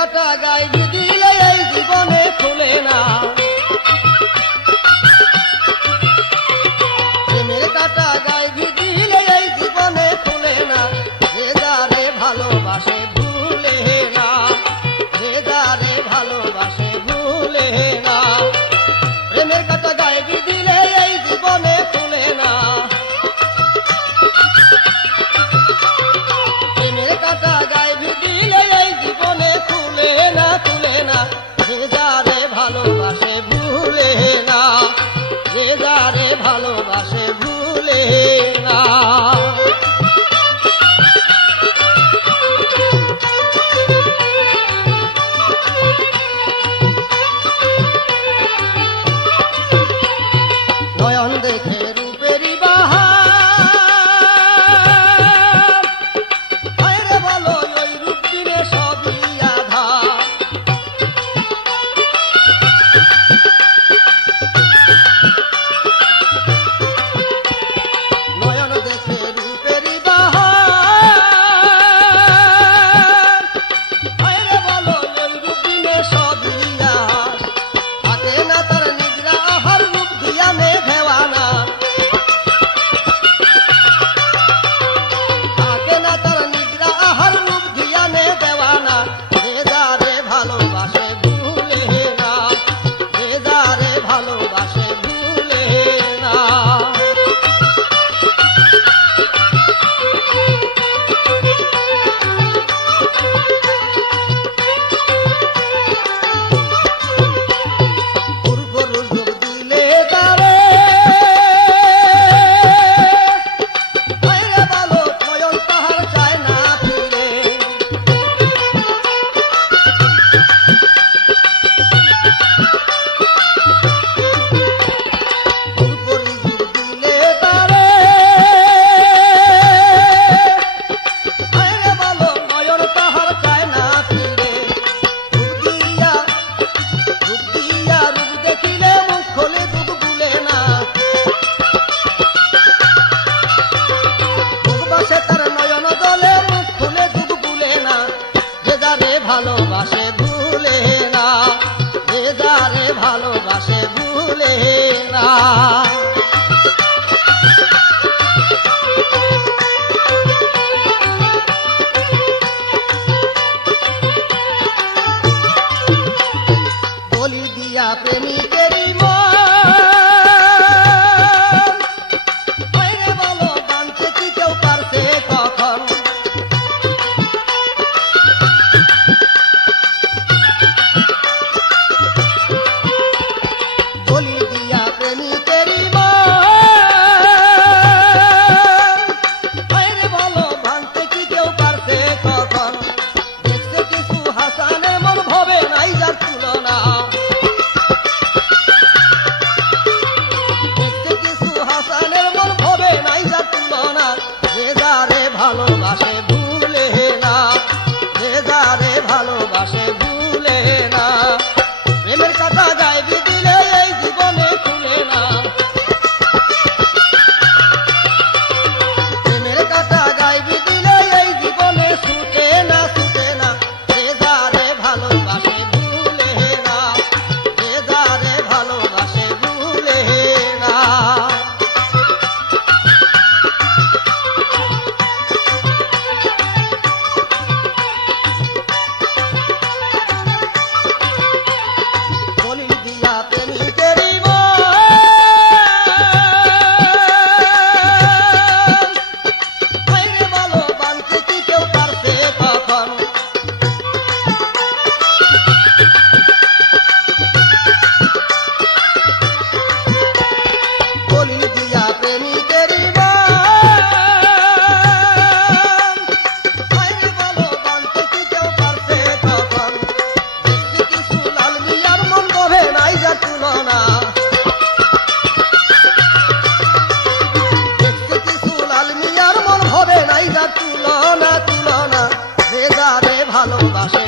কাটা গায়ে দিলে এই জীবনে খুলে না, প্রেমের কাটা গায়ে দিলে এই জীবনে খুলে না, যে যারে ভালোবাসে ভুলে না, যে যারে ভালোবাসে ভুলে না। প্রেমের কাটা গায়ে দিলে এই জীবনে খুলে না, প্রেমের কাটা গায়ে দিলে এই জীবনে খুলে না, খুলে না। যে যারে ভালোবাসে ভুলে না, যে যারে ভালোবাসে ভুলে না। নয়ন দেখে রূপেরই বাহার, আরে বলো ওই রূপ দিনে সবই আধার। নয়ন দেখে রূপেরই বাহার, আরে বলো ওই রূপ দিনে সবই আধার। থাকে না তার নিদ্রা আহার রূপ দিয়া মেঘেওয়ানা, থাকে না তার নিদ্রা আহার রূপ দিয়া মেঘেওয়ানা। যে যারে ভালোবাসে ভুলে না, যে যারে ভালোবাসে ভুলে না। পূর্বরূপ দিলে তারে, আরে বলো নয়ন তাহার চায় না ফিরে। পূর্বরূপ দিলে তারে, আরে বলো নয়ন তাহার চায় না ফিরে। রূপ দিয়া রূপ দেখিলে মুখ খোলে দুঃখ ভুলে না, মুখ বাসে তার নয়ন দলে মুখ খুলে দুঃখ ভুলে না। যে যারে ভালোবাসে ভুলে না, যে যারে ভালোবাসে ভুলে না। বলি দিয়া প্রেমিকেরই মন, আরে বলো জানতে কি কেউ পারছে কখন। বলি দিয়া প্রেমিকেরই মন, আরে বলো ভাঙতে কি কেউ পারছে কখন। দেখছে কিছু হাসানে মন ভবে নাই যার তুলনা, দেখতে কিছু হাসানের মন ভবে নাই যার তুলনা। যে যারে ভালোবাসে ভুলে না, যে যারে ভালোবাসে ভুলে না। প্রেমের কথা গায়ে দিলে এই জীবনে খুলে না, প্রেমের কথা গায়ে দিলে এই জীবনে ছুটে না, ছুটে না। যে যারে ভালোবাসে ভুলে না, যে যারে ভালোবাসে ভুলে না। বলি দিয়া প্রেমিকেরই মন, আরে বলো বানতে কি কেউ পারছে কখন। বলি দিয়া প্রেমিকেরই মন, আরে বলো বানতে কি কেউ পারছে কখন। দেখছি কিছু লাল মিয়ার মন ভবে নাই যার তুলনা, দেখছি কিছু লাল মিয়ার মন ভবে নাই যার তুলনা, তুলনা। যে যারে ভালোবাসে